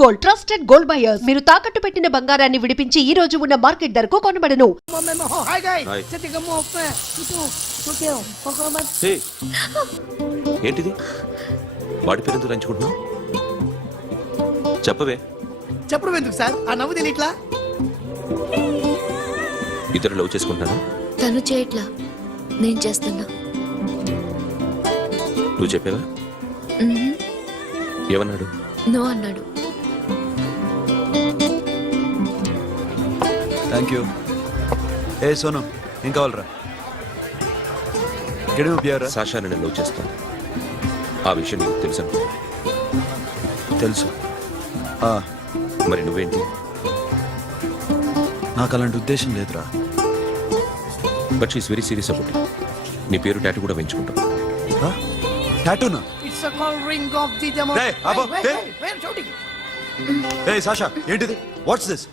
Gold, trusted gold buyers. మీరు తాకట్టు పెట్టిన బంగారాన్ని విడిపించి ఈ రోజు ఉన్న మార్కెట్ ధరకు కొనబడను. ఏంటిది? వాడి పేరు ఎందుకు రంచుకుంటున్నావు? చెప్పవే. చెప్పడం ఎందుకు సార్? ఆ నవ్వు తిని ఇట్లా ఇద్దరు లవ్ చేసుకుంటాను. తను చేయట్లా, నేను చేస్తున్నా. నువ్వు చెప్పావా? ఏమన్నాడు? నో అన్నాడు. Thank you. ఏ సోను, ఏం కావాలరా? గడి ఉపయోగరా? సాషా నేను లవ్ చేస్తాను. ఆ విషయం నీకు తెలుసు. తెలుసు. మరి నువ్వేంటి? నాకు అలాంటి ఉద్దేశం లేదురా. But she's very serious about it. నీ పేరు టాటూ కూడా వేయించుకుంటాం. టాటూనా? It's a call ring of the demo. Hey, Abba, hey. ఏ సాషా, ఏంటిది? What's this?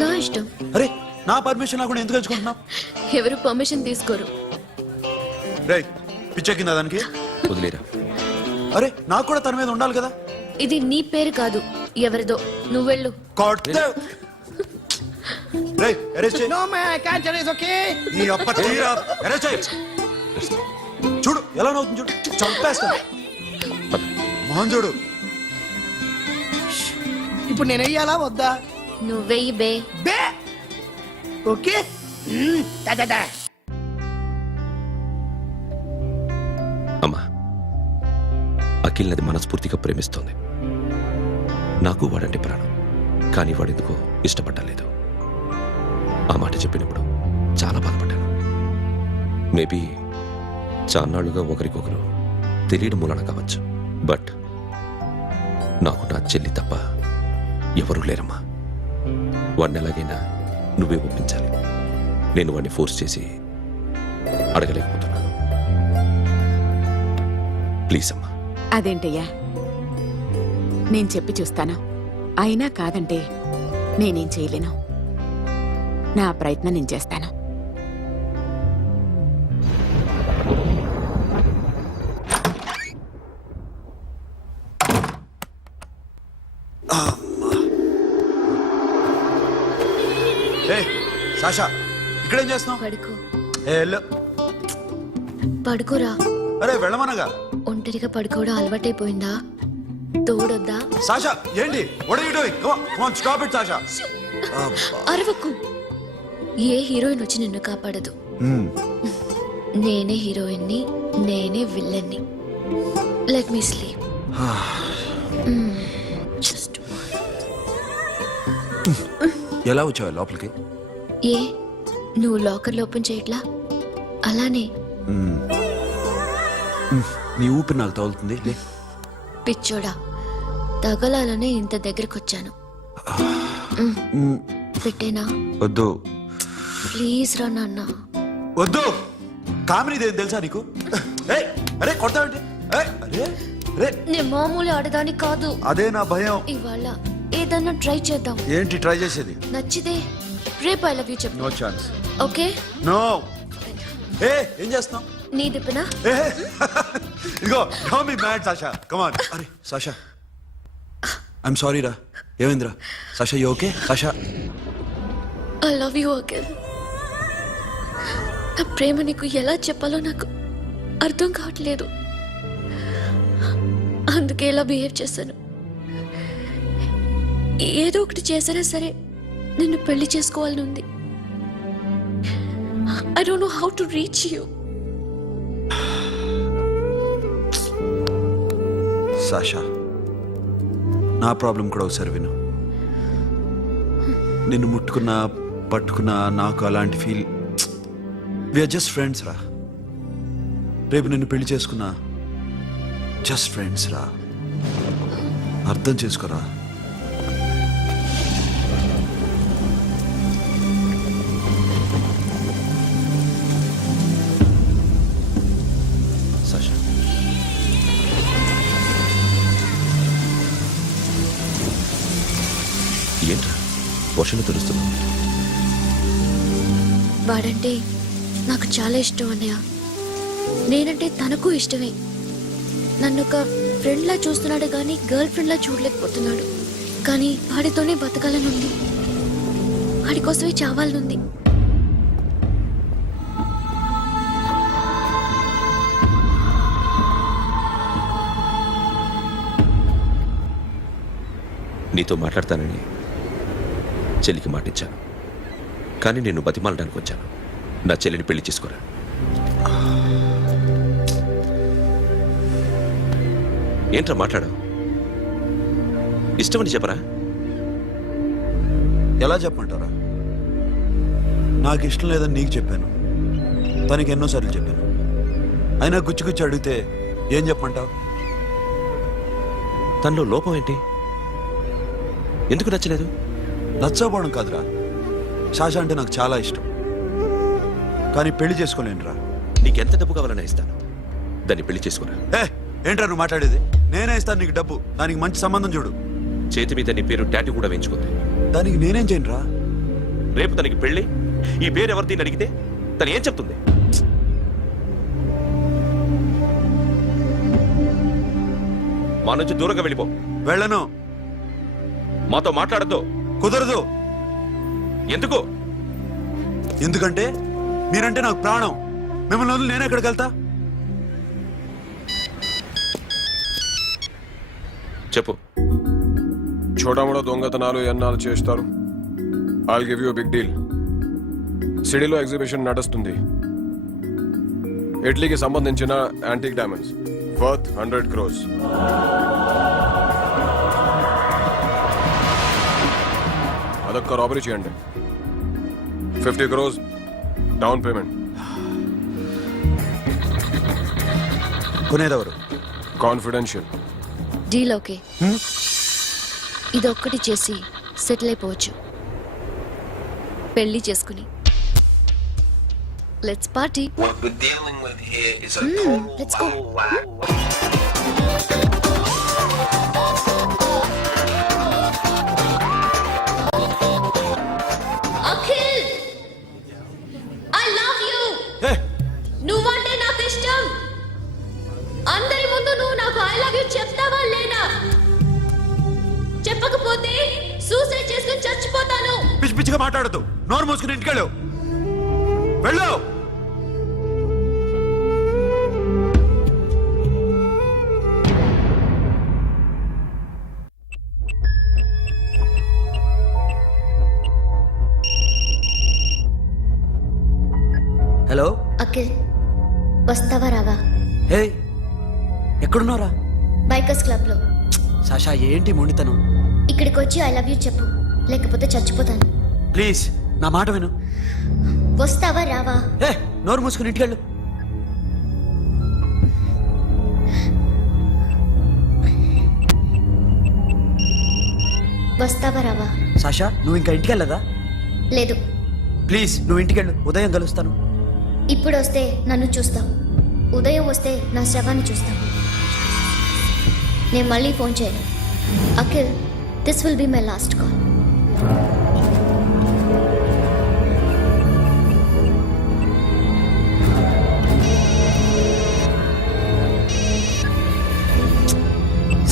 నా ఇష్టం. అరే, నా పర్మిషన్ లేకుండా ఎందుకు ఎంచుకుంటున్నావు? ఎవరు పర్మిషన్ తీసుకోరు. రే, పిచ్చెక్కిందా దానికి? వదిలేరా. అరే, నాకు కూడా తన మీద ఉండాలి కదా. ఇది నీ పేరు కాదు, ఎవరిదో. నువ్వెళ్ళు. రేయ్, అరెస్ట్ చేయి. No man, I can't arrest. Okay, నీ అప్ప తీరా. అరెస్ట్ చేయి. చూడు ఎలా నవ్వుతుంది, చూడు. చంపేస్తా. మోహన్ చూడు. ఇప్పుడు నేను వెయ్యాలా వద్దా? నువ్వెయ్యి బే. బే ఓకే. డా డా డా. అమ్మా, అఖిల్ నది మనస్ఫూర్తిగా ప్రేమిస్తోంది. నాకు వాడంటే ప్రాణం. కానీ వాడెందుకో ఇష్టపడలేదు. ఆ మాట చెప్పినప్పుడు చాలా బాధపడ్డాను. మేబీ చాన్నాళ్లుగా ఒకరికొకరు తెలియడం మూలన కావచ్చు. బట్ నాకు నా చెల్లి తప్ప ఎవరూ లేరమ్మా. వాడిని ఎలాగైనా నువ్వే ఒప్పించాలి. నేను వాడిని ఫోర్స్ చేసి అడగలేకపోతున్నాను. ప్లీజ్ అమ్మా. అదేంటయ్యా, నేను చెప్పి చూస్తాను. అయినా కాదంటే నేనేం చేయలేను. నా ప్రయత్నం నేను చేస్తాను. ఏ సాషా, ఇక్కడేం చేస్తున్నావు? పడుకో. ఏ వెళ్ళు. పడుకోరా. అరే వెళ్ళమనగా. ఒంటరిగా పడుకోవడం అలవాటైపోయిందా? తోడొద్దా? సాషా, ఏంటి? What are you doing? Come on, stop it, Sasha. అరవకు. ఏ హీరోయిన్ వచ్చి నిన్ను కాపాడదు. నేనే హీరోయిన్ని, నేనే విల్లన్ని. Let me sleep. జస్ట్ ఎలా వచ్చావు లోపలికి? ఏ, నువ్వు లాకర్ ఓపెన్ చేయట్లా? అలానే. నీ ఊపిరి నాకు తగులుతుంది. లే. పిచ్చోడా, తగలాలనే ఇంత దగ్గరకొచ్చాను. పెట్టేనా? వద్దు. ప్లీజ్ రా నాన్న. వద్దు. కామినీదేం తెలుసా నీకు? అరే కొడతావేంటి? నేను మామూలు ఆడదాని కాదు. అదే నా భయం. ఇవాళ ఏదన్నా ట్రై చేద్దాం. ఏంటి ట్రై చేసేది? నచ్చితే రేపు ఐ లవ్ యూ చెప్పు. No chance. ఓకే? నో. ఏం చేస్తున్నావు? నీ దిప్పునా? ఇదిగో, don't be mad Sasha. Come on. అరే సాషా, ఐఎమ్ సారీ రా. ఏమైందిరా? Sasha, you okay? Sasha, I love you again. నా ప్రేమ నీకు ఎలా చెప్పాలో నాకు అర్థం కావట్లేదు. అందుకే ఇలా బిహేవ్ చేశాను. ఏదో ఒకటి చేసినా సరే నిన్ను పెళ్లి చేసుకోవాలని ఉంది. I don't know how to reach you. Sasha, నా ప్రాబ్లం కూడా ఒకసారి విను. నిన్ను ముట్టుకున్నా పట్టుకున్నా నాకు అలాంటి ఫీల్. వీఆర్ జస్ట్ ఫ్రెండ్స్ రా. రేపు నిన్ను పెళ్లి చేసుకున్నా జస్ట్ ఫ్రెండ్స్ రా. అర్థం చేసుకోరా. సాషా, ఏంట్రా వర్షంలో తెలుస్తున్నావు? వాడంటే నాకు చాలా ఇష్టం అన్నయ్య. నేనంటే తనకు ఇష్టమే. నన్ను ఒక ఫ్రెండ్ లా చూస్తున్నాడు కానీ గర్ల్ ఫ్రెండ్ లా చూడలేకపోతున్నాడు. కానీ వాడితోనే బతకాలనుంది, వాడి కోసమే చావాలనుంది. నీతో మాట్లాడతానని చెల్లికి మాటిచ్చాను, కానీ నేను బతిమాలడానికి వచ్చాను. నా చెల్లిని పెళ్లి చేసుకోరా. ఏంట్రా మాట్లాడావు? ఇష్టమని చెప్పరా? ఎలా చెప్పమంటారా? నాకు ఇష్టం లేదని నీకు చెప్పాను, తనకి ఎన్నోసార్లు చెప్పాను. అయినా గుచ్చి గుచ్చి అడిగితే ఏం చెప్పమంటావు? తనలో లోపం ఏంటి? ఎందుకు నచ్చలేదు? నచ్చకపోవడం కాదురా, శాష అంటే నాకు చాలా ఇష్టం, కానీ పెళ్లి చేసుకోలేనురా. నీకెంత డబ్బు కావాలన్నా ఇస్తాను, దాన్ని పెళ్లి చేసుకోరా. ఏంట్రా నువ్వు మాట్లాడేది? నేనే ఇస్తాను నీకు డబ్బు, దానికి మంచి సంబంధం చూడు. చేతి మీద నీ పేరు టాటూ కూడా వేయించుకుంది. దానికి నేనేం చేయనురా? రేపు తనకి పెళ్లి, ఈ పేరు ఎవరిది అడిగితే తను ఏం చెప్తుంది? మా నుంచి దూరంగా వెళ్ళిపో. వెళ్ళను. మాతో మాట్లాడద్దు. కుదరదు. ఎందుకు? ఎందుకంటే మీరంటే నాకు ప్రాణం. మిమ్మల్ని వదిలి నేను ఎక్కడికి వెళ్తా? చెప్పు. చోటమోటో దొంగతనాలు ఎన్నాళ్ళు చేస్తారు? I'll give you big deal. సిటీలో ఎగ్జిబిషన్ నడుస్తుంది. ఇటలీకి సంబంధించిన యాంటిక్ డైమండ్స్ వర్త్ 100 crores. అదొక్క రాబరీ చేయండి. 50 crores డౌన్ పేమెంట్. కొనేదెవరు? కాన్ఫిడెన్షియల్. Deal okay. ఇదొక్కటి చేసి సెటిల్ అయిపోవచ్చు. పెళ్లి చేసుకుని let's party. What we're dealing with here is a total let's go. Akhil, I love you. నువ్వంటే నాకు ఇష్టం. అందరి ముందు నువ్వు నాకు ఐ లవ్ యు చెప్తావా లేదా? చెప్పకపోతే సూసైడ్ చేసుకుని చచ్చిపోతాను. పిచ్చి పిచ్చిగా మాట్లాడద్దు. నోరు మూసుకుని ఇంటికి వెళ్ళు. వెళ్ళు. హలో అఖిల్, వస్తావా రావా? హే, ఎక్కడున్నారా? బైకర్స్ క్లబ్ లో. సాషా, ఏంటి మొండితనం? ఇక్కడికి వచ్చి ఐ లవ్ యూ చెప్పు, లేకపోతే చచ్చిపోతాను. ప్లీజ్ నా మాట విను. వస్తావా రావా? హే, నోరు మూసుకుని ఇంటికెళ్ళు. వస్తావా రావా? సాషా, నువ్వు ఇంకా ఇంటికెళ్ళదా? లేదు. ప్లీజ్ నువ్వు ఇంటికెళ్ళు, ఉదయం కలుస్తాను. ఇప్పుడు వస్తే నన్ను చూస్తావు, ఉదయం వస్తే నా శవాన్ని చూస్తావు. నేను మళ్ళీ ఫోన్ చేయను. Akhil, this will be my last call.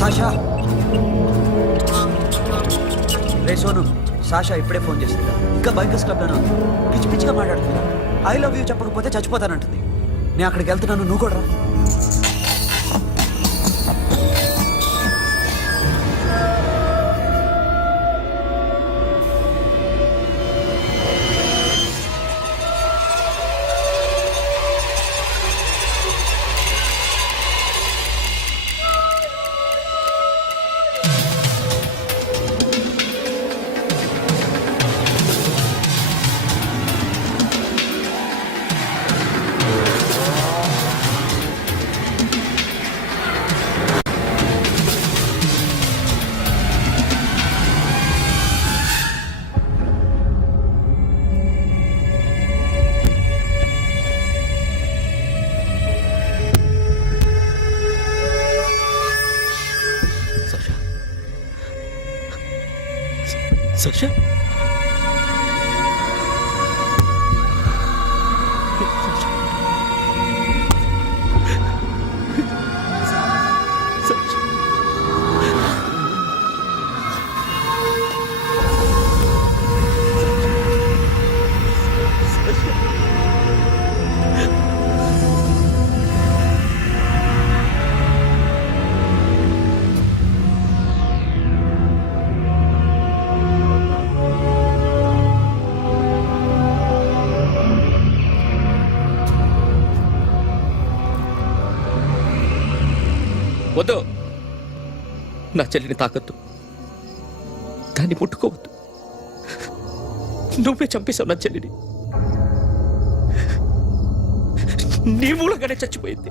Sasha, ray Sonu, Sasha ఇప్పుడే ఫోన్ చేసిందా? ఇంకా బైకర్స్ క్లబ్లోనే ఉంది. పిచ్చి పిచ్చిగా మాట్లాడుతుందా? ఐ లవ్ యూ చెప్పకపోతే చచ్చిపోతానంటుంది. నేను అక్కడికి వెళ్తున్నాను, నువ్వు కూడా రా. Sasha? Sasha? నా చెల్లిని తాకద్దు, దాన్ని ముట్టుకోవద్దు. నువ్వే చంపేశావు నా చెల్లిని. నీ మూలంగానే చచ్చిపోయింది.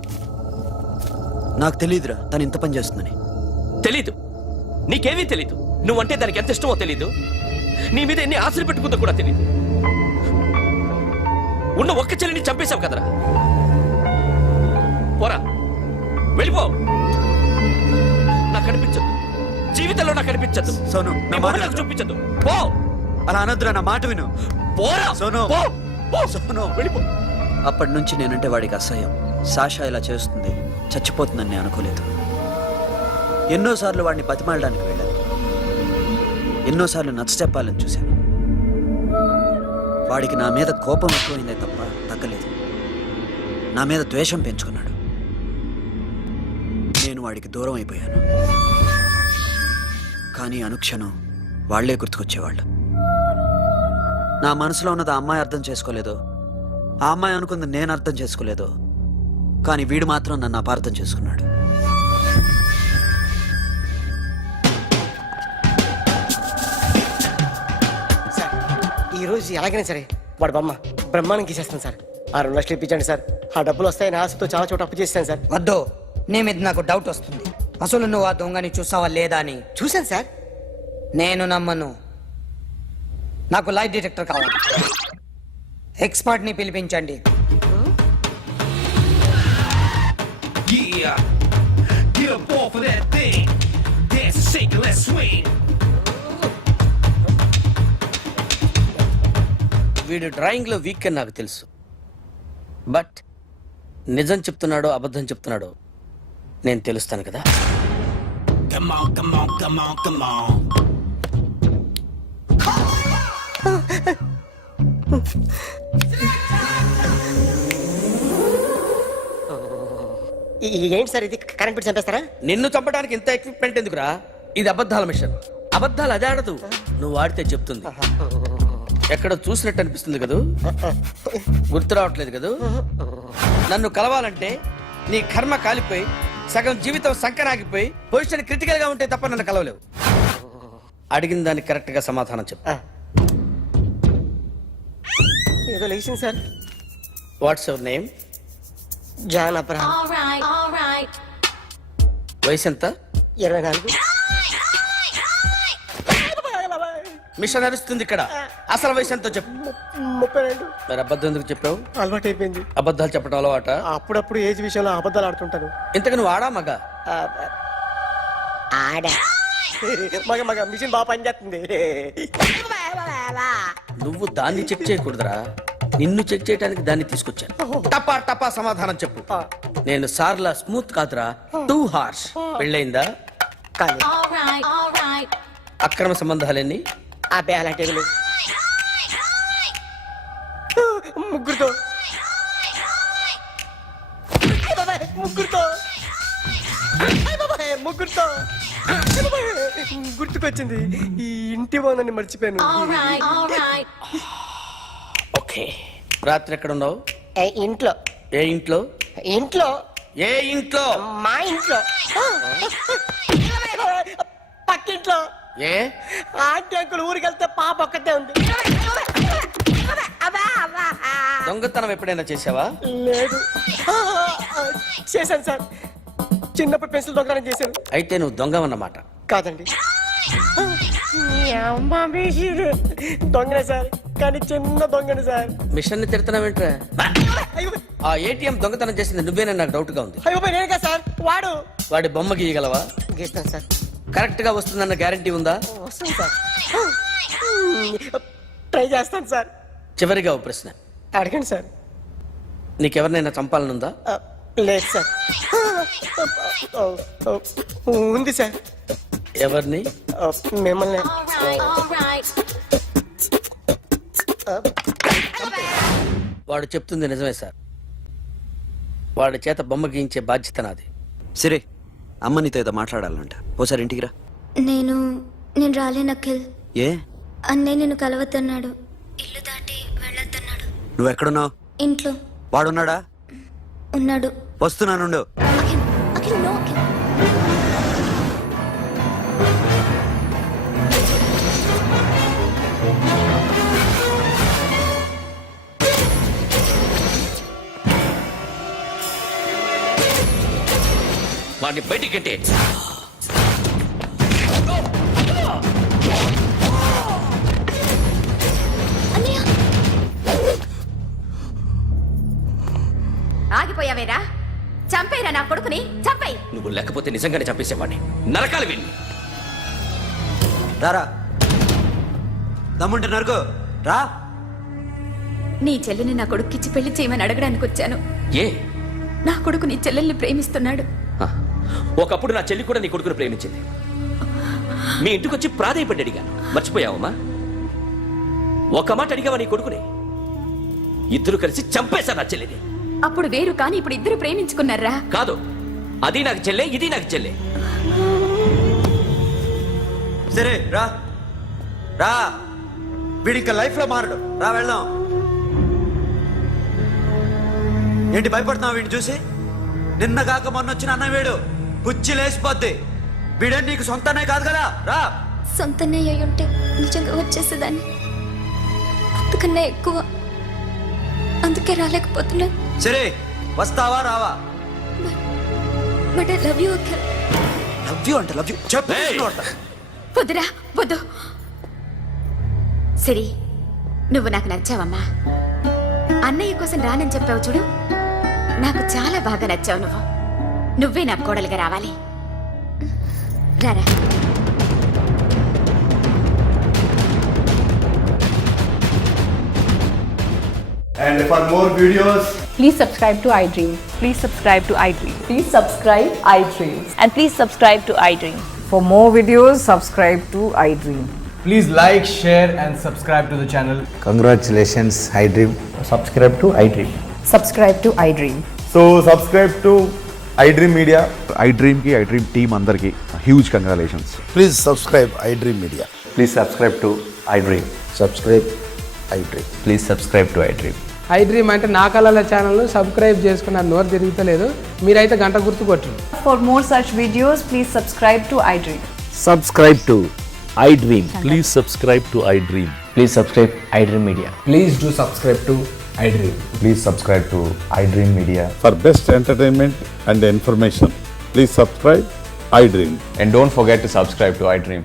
నాకు తెలియదురా తను ఇంత పని చేస్తుందని. తెలీదు, నీకేమీ తెలీదు. నువ్వంటే దానికి ఎంత ఇష్టమో తెలీదు. నీ మీద ఎన్ని ఆశలు పెట్టుకుందో కూడా తెలీదు. ఉన్న ఒక్క చెల్లిని చంపేశావు కదరా. పోరా, వెళ్ళిపో. నాకు కనిపించదు, జీవితంలో నాకు కనిపించదు. సోను, నా మాట నాకు చూపించదు. పో. అలా అనొద్దురా, నా మాట విను. పోరా సోను. పో. పో. సోను. వెళ్ళిపో. అప్పటి నుంచి నేనంటే వాడికి అసహ్యం. సాషా ఇలా చేస్తుంది, చచ్చిపోతుందని నేను అనుకోలేదు. ఎన్నోసార్లు వాడిని బతిమాలడానికి వెళ్ళాను, ఎన్నోసార్లు నచ్చ చెప్పాలని చూశాను. వాడికి నా మీద కోపం ఎక్కువైందే తప్ప తగ్గలేదు. నా మీద ద్వేషం పెంచుకున్నాడు. నేను వాడికి దూరం అయిపోయాను. కానీ అనుక్షణం వాళ్లే గుర్తుకొచ్చేవాళ్ళు. నా మనసులో ఉన్నది ఆ అమ్మాయి అర్థం చేసుకోలేదో, ఆ అమ్మాయి అనుకుంది నేను అర్థం చేసుకోలేదో, కానీ వీడు మాత్రం నన్ను అపార్థం చేసుకున్నాడు. సార్ ఈరోజు ఎలాగైనా సరే వాడు బొమ్మ బ్రహ్మాండం గీసేస్తాను సార్. ఆ 2 లక్షలు ఇప్పించండి సార్. ఆ డబ్బులు వస్తాయని ఆశతో చాలా చోట అప్పు చేస్తాను సార్. వద్దు, నీ మీద నాకు డౌట్ వస్తుంది. అసలు నువ్వు ఆ దొంగని చూసావా లేదా అని. చూశాను సార్. నేను నమ్మను. నాకు లైట్ డిటెక్టర్ కావాలి. ఎక్స్పర్ట్ ని పిలిపించండి. వీడు డ్రాయింగ్ లో వీక్ అని నాకు తెలుసు. బట్ నిజం చెప్తున్నాడో అబద్ధం చెప్తున్నాడో నేను తెలుస్తాను కదా. ఏంటి సార్ ఇది? కరెంట్ బిల్ చంపేస్తారా? నిన్ను చంపడానికి ఇంత ఎక్విప్మెంట్ ఎందుకురా? ఇది అబద్ధాల మిషన్. అబద్ధాలు అదే ఆడదు, నువ్వు ఆడితే చెప్తుంది. ఎక్కడ చూసినట్టు అనిపిస్తుంది కదూ, గుర్తు రావట్లేదు కదూ. నన్ను కలవాలంటే నీ కర్మ కాలిపోయి సగం జీవితం సంకరాగిపోయి పొజిషన్ క్రిటికల్ గా ఉంటే తప్ప నన్ను కలవలేవు. అడిగిన దానికి కరెక్ట్ గా సమాధానం చెప్పు. ఏదో లేచింది sir. What's your name? John Abraham. వయసు ఎంత? 24. మిషన్ నడుస్తుంది ఇక్కడ. అసలు వయసు ఎంతో చెప్పు. 32. మరి అబద్ధం ఎందుకు చెప్పావు? అలవాటు అయిపోయింది. అబద్ధాలు చెప్పడం అలవాట? అప్పుడప్పుడు ఏజ్ విషయంలో అబద్ధాలు ఆడుతుంటాను. ఇంతకు నువ్వు ఆడా మగ? ఆడా. మగ మగ మిషన్ బాగా పనిచేస్తుంది. నువ్వు దాన్ని చెక్ చేయకూడదురా, నిన్ను చెక్ చేయడానికి దాన్ని తీసుకొచ్చాను. టపా టపా సమాధానం చెప్పు. నేను సార్లా స్మూత్ కాదురా, టూ హార్ష్. పెళ్ళయిందా? కానీ అక్రమ సంబంధాలన్నీ? అబ్బే అలాంటి ఏమీ లేవు. ముగ్గురుతో ముగ్గురుతో ముగ్గురుతో గుర్తుకొచ్చింది. ఈ ఇంటి బాగుందని మర్చిపోయాను. ఓకే. రాత్రి ఎక్కడ ఉన్నావు? ఇంట్లో. ఏ ఇంట్లో? ఇంట్లో. ఏ ఇంట్లో? మా ఇంట్లో. పక్కింట్లో. ఏ ఆంటీ అంకుల్ ఊరికి వెళ్తే పాప ఒక్కతే ఉంది. దొంగతనం ఎప్పుడైనా చేసావా? లేదు. చేశాను సార్. చిన్నప్పుడు పెన్సిల్ దొంగతనం చేశాను. అయితే నువ్వు దొంగవన్నమాట. కాదండి, దొంగనే సార్, కానీ చిన్న దొంగని సార్. మిషన్ ని తిడుతున్నావేంట్రా? ఆ ఏటీఎం దొంగతనం చేసింది నువ్వేనని నాకు డౌట్ గా ఉంది. అయ్యో నేనే కదా సార్. వాడి బొమ్మ గీయగలవా? గీస్తాను సార్. కరెక్ట్ గా వస్తుందన్న గ్యారంటీ ఉందా? వస్తాను సార్. ట్రై చేస్తాను సార్. చివరిగా ఓ ప్రశ్న అడగండి సార్. నీకెవరినైనా చంపాలనుందా? లేదు సార్. ఉంది సార్. ఎవరిని? మిమ్మల్ని. వాడు చెప్తుంది నిజమే సార్. వాడి చేత బొమ్మ గీయించే బాధ్యత నాది. సరే, అమ్మ నీతో ఏదో మాట్లాడాలంట. ఓసారి ఇంటికి రా. నేను రాలేను అఖిల్. ఏ? అన్నయ్య నిన్ను కలవద్దన్నాడు. ఇల్లు దాటి వెళ్ళొద్దన్నాడు. నువ్వు ఎక్కడున్నావు? ఇంట్లో. వాడున్నాడా? ఉన్నాడు. వస్తున్నానుండు. అఖిల్, అఖిల్, నో అఖిల్. వాడిని బయటికి గంటే. ఆగిపోయావేరా? చంపేరా నా కొడుకుని, చంపేయ్. నువ్వు లేకపోతే నిజంగానే చంపేసేవాడిని. నరకాలి వీడిని. రారా, దమ్ముంటే నరుకు రా. నీ చెల్లిని నా కొడుక్కిచ్చి పెళ్లి చేయమని అడగడానికి వచ్చాను. ఏ? నా కొడుకు నీ చెల్లెల్ని ప్రేమిస్తున్నాడు. ఒకప్పుడు నా చెల్లి కూడా నీ కొడుకును ప్రేమించింది. మీ ఇంటికి వచ్చి ప్రాధేయపడి అడిగాను. మర్చిపోయావమ్మా? ఒక మాట అడిగావా నీ కొడుకుని? ఇద్దరు కలిసి చంపేశా నా చెల్లిని. అప్పుడు వేరు, కానీ ఇప్పుడు ఇద్దరు ప్రేమించుకున్నారా? కాదు, అది నాకు చెల్లె, ఇది నాకు చెల్లె. సరే రా రా, వీడి ఇంకా లైఫ్ లో మారడు. రా వెళ్దాం. ఏంటి భయపడుతున్నావు వీడిని చూసి? నిన్న కాక మొన్న వచ్చిన అన్న వీడు పుచ్చి లేసిపోద్ది. వీడే నీకు సొంతనే కాదు కదా. రా. సొంతనే అయి ఉంటే నిజంగా వచ్చేసేదాన్ని. అంతకన్నా ఎక్కువ, అందుకే రాలేకపోతున్నాను. సరే, వస్తావా రావా? But I love you Akhil. Love you అంటే లవ్ యూ చెప్పు. వద్దురా, వద్దు. సిరి, నువ్వు నాకు నచ్చావమ్మా. అన్నయ్య కోసం రానని చెప్పావు చూడు, నాకు చాలా బాగా నచ్చావు. నువ్వే నాకు కోడలుగా రావాలి. రారా. And for more videos, please subscribe to iDream. Please subscribe to iDream. Please subscribe iDream. And please subscribe to iDream. For more videos, subscribe to iDream. please like, share, and subscribe to the channel. Congratulations, iDream. Subscribe to iDream. Subscribe to iDream. So subscribe to iDream Media. iDream ki iDream team andarki huge congratulations. Please subscribe iDream Media. Please subscribe to iDream. Subscribe iDream. Please subscribe to iDream. iDream అంటే నా కళల ఛానల్ను subscribe చేసుకున్న నోరు తిరుగుతలేదు. మీరైతే గంట గుర్తు కొట్టండి. For more such videos, please subscribe to iDream. Subscribe to iDream. Please subscribe to iDream. Please subscribe iDream Media. Please do subscribe to iDream. Please subscribe to iDream Media. For best entertainment and information, please subscribe iDream. And don't forget to subscribe to iDream.